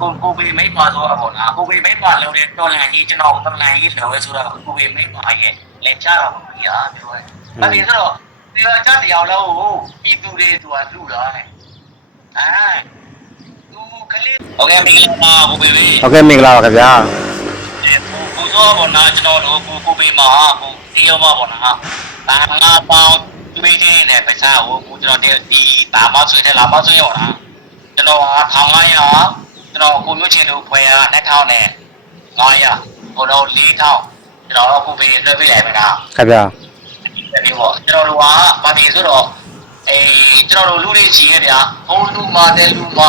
ကိုကိုပေမိတ်ပါဆိုတော့ပေါ့နော်ကိုပေမိတ်ပါလုံးတဲ့တော်လန်ကြီးကျွန်တော်တော်လန်ကြီးလောရဲဆိုတော့ကိုပေမိတ်ပါရဲ့လက်ချတော့ဘူးကြီးอ่ะပြောတယ်အဲ့ဒီဆိုတော့ဒီတော့ကြတရားလုံးကိုပြည်သူတွေသူကလူတာတဲ့အာသူကလေးโอเคမင်္ဂလာပါကိုပေလေး ဟုတ်ကဲ့မင်္ဂလာပါခင်ဗျာ ကိုကိုစောပေါ့နော်ကျွန်တော်တို့ကိုကိုပေမှာကိုစီရောမပေါ့နော်ဒါငါပေါင်းသူမိတဲ့နဲ့ပစားကိုကိုကျွန်တော်ဒီတာမဆွေတဲ့လာမဆွေရောလားကျွန်တော်ဟာထောင်900 ကျွန်တော်ကိုမျိုးချင်းတို့ဖွဲရ2000နဲ့900ဟိုတော့4000ကျွန်တော်ကိုပေလွှဲပေးလိုက်မယ်နော်ခင်ဗျာဒီပေါ့ကျွန်တော်တို့ကဗာဒီဆိုတော့အေးကျွန်တော်တို့လူတွေကြီးရဗျာဟိုလူမတဲ့လူမ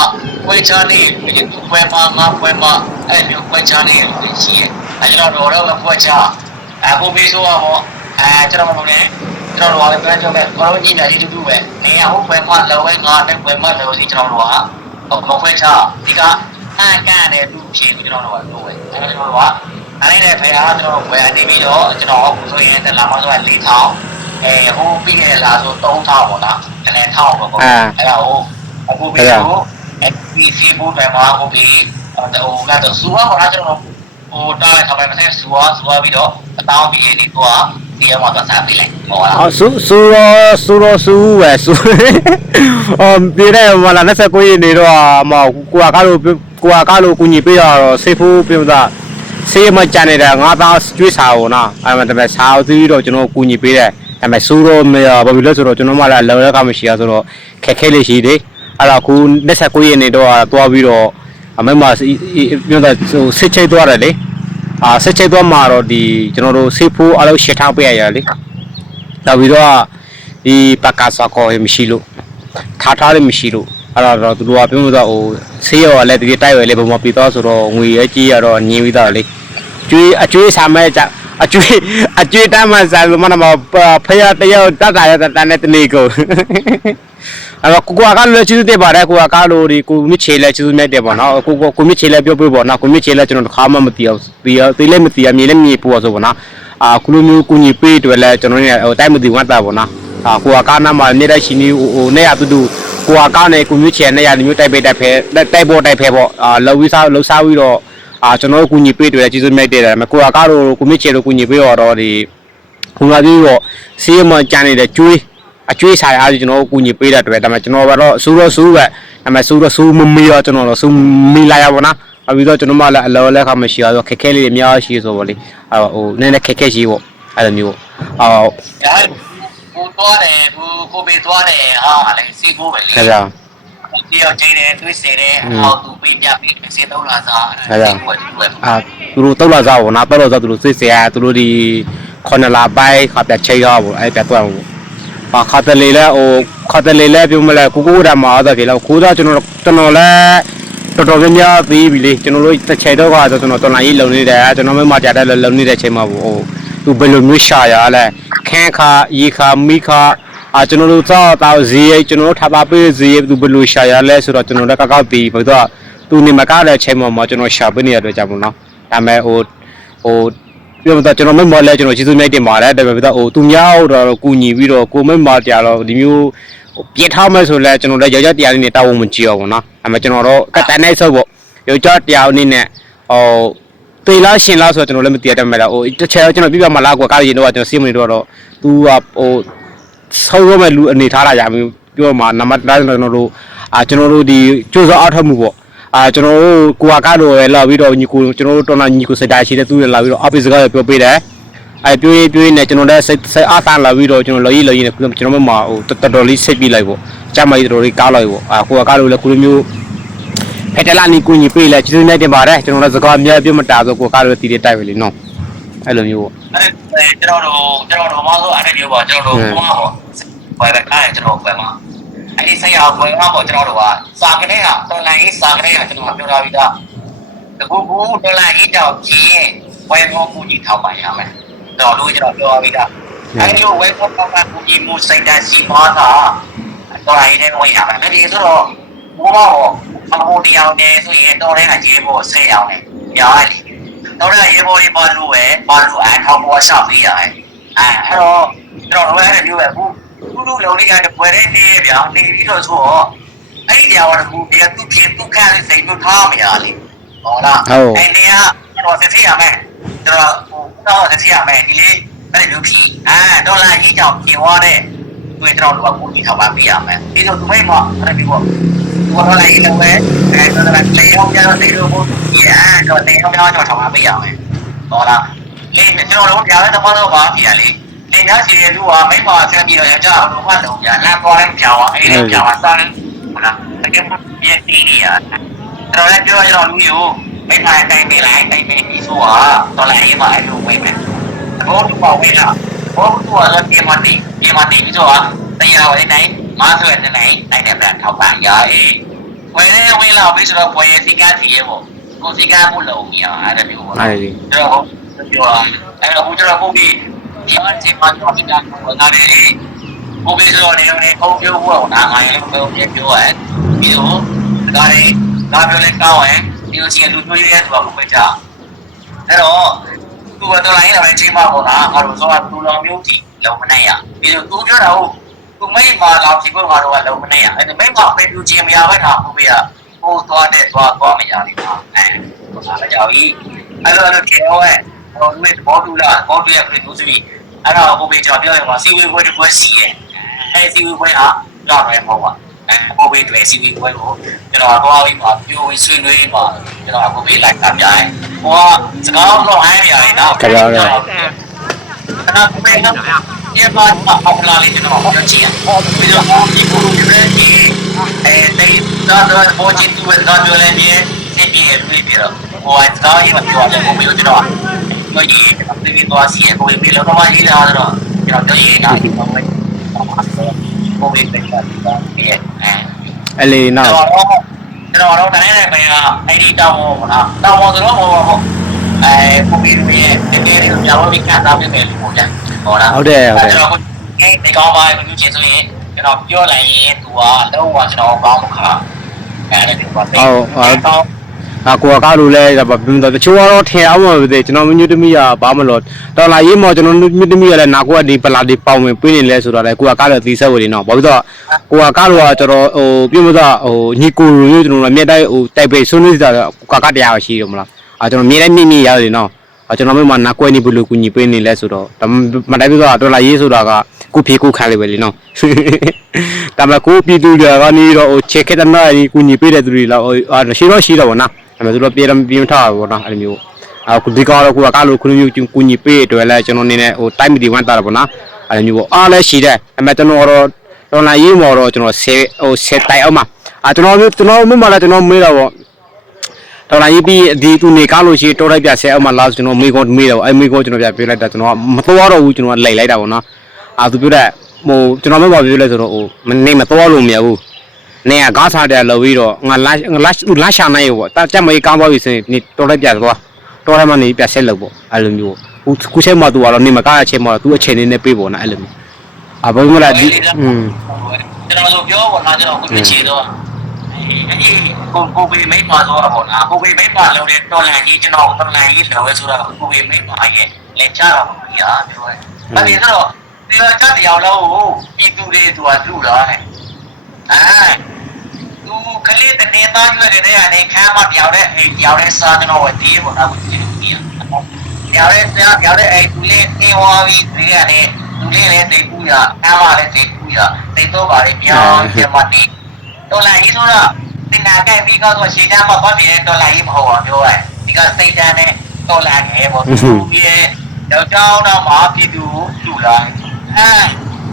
ခွဲချားနေဒီသူခွဲမငါခွဲမအဲ့မျိုးခွဲချားနေလူတွေကြီးရအဲကျွန်တော်တို့တော့ခွဲချားအခုပြီးဆိုတော့အဲကျွန်တော်တို့လည်းကျွန်တော်တို့ကလည်းပြောကြမယ်ဘာလို့ညီမကြီးတူတူပဲနေရဟုတ်ခွဲမလောဝဲငါနဲ့ခွဲမလောစီကျွန်တော်တို့ကဟိုခွဲချားဒီက အန်ကန်တဲ့လူဖြေကိုကျွန်တော်တို့ကလို့ပဲအဲကျွန်တော်တို့ကအဲ့ဒီဖေအားကျွန်တော်ဝယ်အနေပြီးတော့ကျွန်တော်အခုဆိုရင်လာမဆိုရင်4000အဲဟိုပြီးရလာဆို3000ပေါ့နော်တနေ့1000ပေါ့ပေါ့အဲ့ဒါဟိုအခုပြီးတော့အဲဒီစီဘူးတွေမှာဟိုပြီးဟိုကတော့စူပါမှာကျွန်တော်ဟိုတားလိုက်ခါပဲမဆက်စူပါစူပါပြီးတော့အတောင်းပြီးနေတော့ဒီရမှာတော့စားပြီးလိုက်ဟောလားအော်စူစူရောစူရောစူပဲစူအော်ပြေတဲ့မလာ29ရက်နေတော့မကိုကကားလို့ ကိုကကားလို့ကူညီပေးရတော့စေဖို့ပြမသားဆေးမကြနေတာငါသားကျွေးစားအောင်နော်အဲ့မှာတမန်စားသီးတော့ကျွန်တော်ကူညီပေးတယ်အဲ့မှာစူရောမရဘာဖြစ်လို့ဆိုတော့ကျွန်တော်မှလည်းလောရကမရှိရဆိုတော့ခက်ခဲလေးရှိတယ်အဲ့တော့ခု29ရက်နေတော့သွားပြီးတော့အမေမပြောတာဟိုစစ်ချိတ်သွားတယ်လေအာဆက်ချိတ်သွားမှာတော့ဒီကျွန်တော်တို့ဆေးဖိုးအလုပ်ရှစ်ထောက်ပေးရရလေနောက်ပြီးတော့ဒီပကာဆာကောမရှိလို့ထားထားလည်းမရှိလို့ အဲ့တော့သူတို့ကပြောလို့တော့ဟိုဆေးရောလည်းဒီတိုက်ရွယ်လေးပုံမပြီးတော့ဆိုတော့ငွေရဲကြီးရတော့ညင်းပြီးတော့လေကျွေးအကျွေးဆာမဲကြအကျွေးအကျွေးတမ်းမှစားလို့မနမဖရတယောက်တတ်တာရတန်တဲ့တနေ့ကိုအဲ့တော့ကိုကွာကလည်းချစ်တဲ့ပါတယ်ကိုကကားလို့ဒီကိုမြစ်ချေလဲချစ်မြတ်တယ်ပေါ့နော်ကိုကိုကိုမြစ်ချေလဲပြောပြပေါ့နော်ကိုမြစ်ချေလဲကျွန်တော်တစ်ခါမှမတီးအောင်တီးတီးလဲမတီးရမြေလဲမြေပူအောင်ဆိုပေါ့နော်အာကုလိုမျိုးကိုညီပေးတွေလဲကျွန်တော်နေဟိုတိုက်မတီးဝတ်တာပေါ့နော်အာကိုကကားနာမှာနေတဲ့ရှင်ကြီးဟိုနေရတူတူ ကိုကကားနဲ့ကိုမြစ်ချေနဲ့ရမျိုးတိုက်ပေးတိုက်ဖဲတိုက်ပေါ်တိုက်ဖဲပေါ့အာလောက်ဝီးစားလောက်စားပြီးတော့အာကျွန်တော်ကိုညီပေးတွေလဲကျေးဇူးမြတ်တယ်ဒါပေမဲ့ကိုကကားတို့ကိုမြစ်ချေတို့ကိုညီပေးတော့ဒီခုနကပြီးတော့စီးမကြမ်းနေတဲ့ကျွေးအကျွေးဆိုင်အားကျွန်တော်ကိုကူညီပေးတဲ့အတွက်ဒါပေမဲ့ကျွန်တော်ကတော့စူးတော့စူးပဲဒါပေမဲ့စူးတော့စူးမမီတော့ကျွန်တော်တော့စူးမီလာရပါတော့အပြီးတော့ကျွန်တော်မှလည်းအလောလည်းခါမရှိတော့ခက်ခဲလေးတွေအများကြီးရှိဆိုပေါ့လေအဲဟိုနည်းနည်းခက်ခဲရှိပေါ့အဲ့လိုမျိုးအော်ဒါကို သွားတယ်ကိုကိုပေသွားတယ်ဟာလည်းစီဘူးပဲလေခင်ဗျာဒီရောက်ကျင်းတယ်တွေးစေတယ်ဟောသူပေးပြပေးစေတော့လာစားခင်ဗျာဒီကွယ်ဒီကွယ်အာသူတို့တောက်လာစားပေါ့နော်တောက်လာစားသူတို့စိတ်ဆရာသူတို့ဒီခொနလာပိုင်းခါပြချိရပေါ့အဲ့ပြတ်သွားပေါ့ပါခါတလေလဲဟိုခါတလေလဲပြုံးမလဲကိုကိုရမှာတော့ဒီလောက်ကိုတော့ကျွန်တော်ကျွန်တော်လဲတော်တော်များများပြီးပြီလေကျွန်တော်တို့တစ်ချိန်တော့ကတော့ကျွန်တော်တော်လိုင်းကြီးလုံနေတယ်ကျွန်တော်မမကြတဲ့လုံနေတဲ့အချိန်မှာပေါ့ဟိုသူဘယ်လိုမျိုးရှာရလဲ ခန်းခါရေခါမိခါအာကျွန်တော်တို့သောတောက်ဈေးကျွန်တော်တို့ထားပါပေးဈေးသူဘယ်လိုရှာရလဲဆိုတော့ကျွန်တော်တို့ကောက်ကောက်ပြီးဘယ်တော့သူနေမကားတဲ့အချိန်မှာကျွန်တော်ရှာပေးနေရတဲ့ကြောင့်ပေါ့နော်ဒါပေမဲ့ဟိုဟိုပြောမတော့ကျွန်တော်မမော်လဲကျွန်တော်ကျေးဇူးများတင်ပါတယ်ဒါပေမဲ့ဟိုသူများတော့ကူညီပြီးတော့ကိုမမော်တရားတော့ဒီမျိုးပြစ်ထားမယ်ဆိုလဲကျွန်တော်လည်းယောက်ျားတရားလေးနဲ့တောင်းဖို့မကြည့်အောင်နော်အဲ့မဲ့ကျွန်တော်တော့ကတန်နိုင်ဆုပ်ပေါ့ယောက်ျားတရားအနေနဲ့ဟို တေလားရှင်လားဆိုတော့ကျွန်တော်လည်းမသိရတဲ့မဲ့လားဟိုတစ်ချက်ကျွန်တော်ပြပြမလားကွာကားရင်တော့ကျွန်တော်စီးမနေတော့တော့ तू ကဟိုဆောက်ရမဲ့လူအနေထားလာရမျိုးပြောမှာနံပါတ်တိုင်းကျွန်တော်တို့အာကျွန်တော်တို့ဒီကြိုးစားအားထုတ်မှုပေါ့အာကျွန်တော်တို့ကိုကကားတော့ရလာပြီးတော့ညီကိုကျွန်တော်တို့တော်နာညီကိုစတာရှိတဲ့သူတွေလာပြီးတော့အပိစကားပြောပေးတယ်အဲပြွေးပြွေးနဲ့ကျွန်တော်လည်းစိတ်စိတ်အားသာလာပြီးတော့ကျွန်တော်လော်ရီလော်ရီနဲ့ကျွန်တော်မမဟိုတော်တော်လေးစိတ်ပြီးလိုက်ပေါ့ကြမ်းမကြီးတော်တော်လေးကားလိုက်ပေါ့အာကိုကကားလို့လည်းကိုလိုမျိုး ဖက်တလာနီကိုညီပေးလဲကျေးဇူးနဲ့တင်ပါတယ်ကျွန်တော်လည်းစကားအများပြမတာဆိုကိုကားလို့တည်တည်တိုက်ပဲလीနော်အဲ့လိုမျိုးပေါ့အဲ့ကျွန်တော်တို့ကျွန်တော်တို့မဆိုအဲ့ဒီမျိုးပေါ့ကျွန်တော်တို့ဘုံပေါ့ဘယ်ပဲကားရကျွန်တော်ဘယ်မှာအဲ့ဒီဆိုင်ရဘယ်မှာပေါ့ကျွန်တော်တို့ကစာကနေကတော်လိုင်းရေးစာကနေကကျွန်တော်ပြောထားပြီးသားတကူကူတော်လိုင်းရေးတော့ကြီးရင်ဝယ်ဖို့ကူညီထောက်ပါရမယ်တော်လို့ကျွန်တော်ပြောထားပြီးသားအဲ့ဒီလိုဝယ်ဖို့ထောက်ပါကူညီမှုစိတ်ဓာတ်စီမောတာတော်လိုင်းရေးနဲ့ဝင်ရမယ်အဲ့ဒီဆိုတော့ ဘုံပေါ့အမိုးတရားနဲ့ဆိုရင်တော်တဲ့ကကြီးဖို့ဆဲအောင်လေညာလေတော့လည်းရေပေါ်ရေပေါ်လို့ပဲပေါ်လို့အဲထောက်ပေါ်ရှောက်ပေးရတယ်အဲအဲ့တော့ကျွန်တော်တို့အဲ့ဒီမျိုးပဲဘူးဘူးလူလုံးလေးကတပွဲတဲ့နေရဗျာနေပြီးတော့ဆိုတော့အဲ့ဒီတရားတော်ကဒီကသူ့ချင်းသူ့ခန့်လေးစိတ်တို့ထားမရလေဟောလားအဲ့နေကတော့စစ်စီရမယ်ကျွန်တော်ဟိုတော့စစ်စီရမယ်ဒီလေးအဲ့ဒီလူဖြစ်အဲဒေါ်လာကြီးကြောင့်ပြင်သွားတဲ့တွေ့ကျွန်တော်တို့ကကိုကြီးထောက်ပါပေးရမယ်ဒီလိုသူမိတ်မအဲ့ဒီပေါ့ ဘောတော့လိုက်တော့ပဲအဲတော့လည်းလေအောင်ကြတော့နေလို့ဘုရားတော့နေအောင်ကြောင်းထောက်ပါပေးရမယ်ဟောလားလေကျွန်တော်တို့တရားလည်းသဘောတော့ပါပြရလေလေများစီရဲ့လူကမိမဆက်ပြီးတော့ကြာအောင်လို့မှလုံးကြလမ်းပေါ်လိုက်ကြောင်းအဲ့ဒီကြောင်းစားဟုတ်လားတကယ်ပြည့်တီးနေရတော်လည်းပြောရတော့လူယူမိမတိုင်းနေလိုက်တိုင်းနေပြီးဆိုတော့တော်လည်းအေးမအဲ့လိုဝင်မယ်ဘောတူပါဝေးလားဘောတူကတော့ဒီမတီဒီမတီပြီးဆိုတော့တရားဝင်တိုင်းမဆွဲတဲ့နိုင်နိုင်တဲ့ပြန်ထောက်ပံ့ရအေး ဝယ်နေဝင်လာပြီးဆိုတော့ဘွယ်စီကားစီရဲ့ပေါ့ကိုစီကားဖို့လုံးရအဲ့ဒါမျိုးပေါ့အဲ့ဒီကျွန်တော်ပြောအဲ့တော့ကျွန်တော်ပုံပြီးဒီမှာဒီမှာတော့ဒီကနားနေပုံပြီးဆိုတော့နေနေပုံပြောဖို့နားငိုင်းလို့ပြောပြောရဲပြီးတော့ဒါလေးဒါပြောလဲကောင်းရင်ဒီလိုစီလူမျိုးရဲဆိုတော့ဘယ်ကြအဲ့တော့သူကတော့လိုင်းလာတဲ့အချိန်မှာပေါ့လားငါတို့ဆိုတော့သူတော်မျိုးကြီးလုံးမနိုင်ရပြီးတော့သူပြောတာဟုတ် သူမိတ်မာတော့ဒီဘက်မှာတော့လုံးမနိုင်ရအဲ့ဒါမိတ်မာပဲပြူချင်းမရဘဲတာဟုတ်ပြဟိုသွားတဲ့သွားသွားမရလိမ့်မယ်အဲဟိုလာကြပြီအဲ့တော့အဲ့တော့ကျေရောရဲ့ဟိုမိတ်ဘောတူလာဘောတူရဲ့ပြသူစီအဲ့တော့ဟိုဘေးကျွန်တော်ပြောရမှာစီဝေးပွဲတစ်ပွဲစီရဲ့အဲစီဝေးပွဲဟာတော့ရမှာပါအဲဟိုဘေးတွေစီဝေးပွဲကိုကျွန်တော်တော့ပြီးမှပြိုးဆွေးနွေးမှကျွန်တော်ဟိုဘေးလိုက်တာပြိုင်ဟိုကစကားတော့ဟိုင်းနေရတယ်နော်ခဏကိုပဲ နော်ဒီမှာအော်လာလေးကျွန်တော်ပြောချင်တယ်ပြီးတော့ဒီကိုလူတွေဒီအဲဒီတော့တော့ဘောချစ်သူကတော့ပြောလဲဒီစိတ်ကြီးတွေပြီးတော့ဟိုအသားကြီးမပြောတယ်ဘုရားကျွန်တော်ပြောကြည့်ဒီပြီးတော့စီကိုပြီးလို့တော့ရေးတာတော့ကျွန်တော်ပြောရေးတာဒီမှာဘုရားပြန်ပြန်ပြီးအဲအဲ့လေနောက်ကျွန်တော်တော့ကျွန်တော်တော့တိုင်းတိုင်းပဲကအဲ့ဒီတောင်းဟောလားတောင်းဟောဆိုတော့ဟောဟောအဲပုံပြီးရဲ့တကယ်လို့ပြောင်းပြီးကန်သားပြမယ်လို့ပြော ဟောလားဟုတ်တယ်ဟုတ်တယ်ကျွန်တော်အဲဒီကောင်းပါဘူးချင်းဆိုရင်ကျွန်တော်ပြောလိုက်ရင်သူကလုံးဝကျွန်တော်ကောင်းခါအဲ့ဒါဒီပါသိတော့ငါကိုကကားလို့လဲဒါပြင်းတော့တချို့ကတော့ထင်အောင်မသိကျွန်တော်မျိုးသမီးကဘာမလို့တော်လာရေးမော်ကျွန်တော်မျိုးသမီးကလည်းနာကိုကဒီပလာဒီပေါင်ဝင်ပြင်းနေလဲဆိုတော့လေကိုကကားလည်းသီးဆက်ဝင်နေတော့ဘာဖြစ်တော့ကိုကကားလို့ကကျွန်တော်ဟိုပြမတော့ဟိုညီကိုရိုးကျွန်တော်အမြဲတမ်းဟိုတိုက်ပိတ်ဆွနေတာကိုကကားတရားရှိတယ်မလားအာကျွန်တော်မြဲတမ်းမြင့်မြင့်ရတယ်နော်အာ ကျွန်တော်မျိုးမှာနာကွဲနေဘလို့ကူညီပေးနေလဲဆိုတော့မတိုင်းပြတော့တော်လာရေးဆိုတာကကိုဖြေကိုခံလေးပဲလीနော်ဒါပေမဲ့ကိုပြည်သူတွေကနေတော့ဟိုချက်ခက်တဲ့နာကြီးကူညီပေးတဲ့သူတွေလောက်အာရှိတော့ရှိတော့ဗောနော်အဲ့မဲ့သူတို့ပြေးပြင်းထားပါဘောနော်အဲ့လိုမျိုးအခုဒီကောင်တော့ကိုကကားလို့ခုလိုမျိုးကူညီပေးအတွက်လဲကျွန်တော်နေနဲ့ဟိုတိုင်းမီဒီဝမ်တာပေါ့နော်အဲ့လိုမျိုးပေါ့အားလဲရှိတယ်အဲ့မဲ့ကျွန်တော်တော့တော်လာရေးမော်တော့ကျွန်တော်ဆယ်ဟိုဆယ်တိုင်အောင်မှာအာကျွန်တော်ကျွန်တော်မှမလာကျွန်တော်မေးတော့ဗော တော်လာရေးပြီးဒီသူနေကားလို့ရှိတော်လိုက်ပြဆယ်အောင်မှာလာကျွန်တော်မေးကောမေးတော့အဲ့မေးကောကျွန်တော်ပြပေးလိုက်တာကျွန်တော်မတော်တော့ဘူးကျွန်တော်လိုက်လိုက်တာဗောနော်အာသူပြောတဲ့ဟိုကျွန်တော်မပြောပြလဲဆိုတော့ဟိုမနေမတော်လို့မရဘူးနေကကားစားတယ်လို့ပြီးတော့ငါလာငါလာလာရှာနိုင်ရောပေါ့တက်မေးကောင်းသွားပြီဆိုရင်နေတော်လိုက်ပြသွားတော်လိုက်မှနေပြဆက်လို့ပေါ့အဲ့လိုမျိုးခုခုချက်မှသူကတော့နေမကားအချိန်မှသူအချိန်နေနဲ့ပြေးပေါ့နော်အဲ့လိုမျိုးအဘုံမလားဒီอืมကျွန်တော်ဆိုပြောပါလားကျွန်တော်ကိုချေတော့ အဲ့ဒီကိုကိုဘေးမိမဆိုတော့ပေါ့နော်ကိုဘေးမိမလုံးတဲ့တော်လန်ကြီးကျွန်တော်တော်လန်ကြီးလောပဲဆိုတော့ကိုဘေးမိမရဲ့လက်ချတာပေါ့ဗျာပြောရဲအဲ့ဒီဆိုတော့ဒီတော့ချက်တရားလုံးကိုပြည်သူတွေသူကလူတာတဲ့အဲသူကလေးတနေသားကျွဲတဲ့နေခမ်းမပြောင်းတဲ့အိမ်ပြောင်းတဲ့စားကျွန်တော်ဝဒီပေါ့နော်ဒီလိုကြီးပြောင်းတဲ့ဆရာပြောင်းတဲ့အိမ်သူလေးနေဝါပြီးဒီကနေ့သူလေးလည်းသိပူရအမလည်းသိပူရသိတော့ပါလေပြောင်းပြမနေတော် လာကြီးဆိုတော့တင်နာကြိုက်ပြီးတော့ရှေ့တန်းမှာတော့နေတဲ့တော်လာကြီးမဟုတ်ပါပြောရဲဒီကစိတ်တန်းနဲ့တော်လာငယ်ပေါ့သူရဲ့ယောက်ျားတော့မှာပြည်သူလူလာအဲ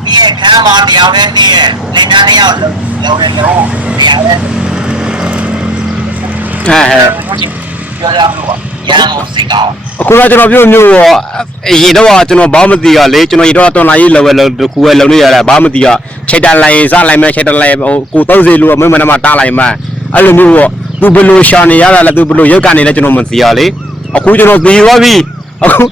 ဒီရဲ့ခမ်းမတရားနဲ့နေရဲ့နေတန်းတယောက်လုံးလုံးလုံးတရားနဲ့အဲဟဲ့ ပြောရမလို့ပါရမ်းလို့စိတ်ကောင်းအခုတော့ကျွန်တော်ပြောမျိုးတော့ရေတော့ကျွန်တော်ဘာမှမသိရလေကျွန်တော်ရေတော့တော်လာရေးလောပဲလောတခုပဲလုံနေရတယ်ဘာမှမသိရချိန်တန်လိုက်ရင်စားလိုက်မယ်ချိန်တန်လိုက်ဟိုကို30လို့အမေမနမတားလိုက်မှအဲ့လိုမျိုးပေါ့သူဘယ်လိုရှာနေရတာလဲသူဘယ်လိုရုပ်ကနေလဲကျွန်တော်မသိရလေအခုကျွန်တော်သိသွားပြီအခု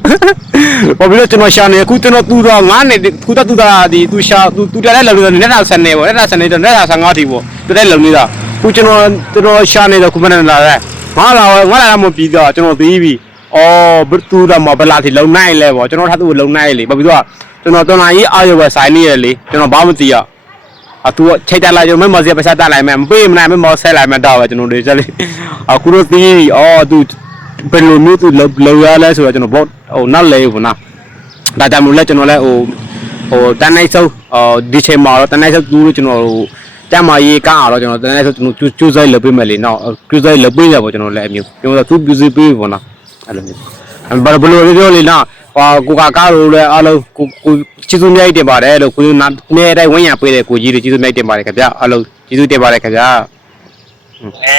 ဘာဖြစ်လို့ကျွန်တော်ရှာနေအခုကျွန်တော်သူတော့9နှစ်ခုတော့သူကဒီသူရှာသူသူတက်တဲ့လုံနေနေတာဆန်နေပေါ့နေတာဆန်နေတော့နေတာဆန်5တီပေါ့တက်တဲ့လုံနေတာခုကျွန်တော်ကျွန်တော်ရှာနေတော့ခုမနေလာတယ် ငါလာငါလာမပြီးတော့ကျွန်တော်သိပြီအော်ဘသူရမဘလာတီလုံနိုင်လဲပေါ့ကျွန်တော်ထားသူလုံနိုင်လေဘာဖြစ်လို့ကျွန်တော်တော်လာကြီးအာရုံပဲဆိုင်နေရလေကျွန်တော်ဘာမှမသိရအတူချိန်တက်လာကျွန်တော်မမော်စီပတ်ဆက်တက်လိုက်မယ်မပေးမနိုင်မမော်ဆက်လိုက်မယ်တော့ပဲကျွန်တော်တို့ချက်လေးအခုတော့တီးအော်သူဘယ်လိုမျိုးသူလောရလဲဆိုတော့ကျွန်တော်ဘောဟိုနောက်လေဘူးနော်ဒါကြောင့်မလို့လဲကျွန်တော်လဲဟိုဟိုတန်းနိုင်ဆုံးဟိုဒီချိန်မှာတော့တန်းနိုင်ဆုံးသူလို့ကျွန်တော်ဟို တမ်းမရေးကားအောင်တော့ကျွန်တော်တန်းနိုင်ဆုံးကျွန်တော်ကျူးစိုက်လုပ်ပေးမယ်လေနော်ကျူးစိုက်လုပ်ပေးရပေါ့ကျွန်တော်လည်းအမျိုးကျွန်တော်သူပြူစီပေးပေါ့နော်အဲ့လိုမျိုးဘာဘလို့ပြောလေနော်ဟောကိုကာကားလို့လည်းအားလုံးကိုကိုကျေးဇူးများတင်ပါတယ်လို့ကိုနာနေတိုင်းဝန်းရပေးတယ်ကိုကြီးတွေကျေးဇူးများတင်ပါတယ်ခင်ဗျအားလုံးကျေးဇူးတင်ပါတယ်ခင်ဗျအဲ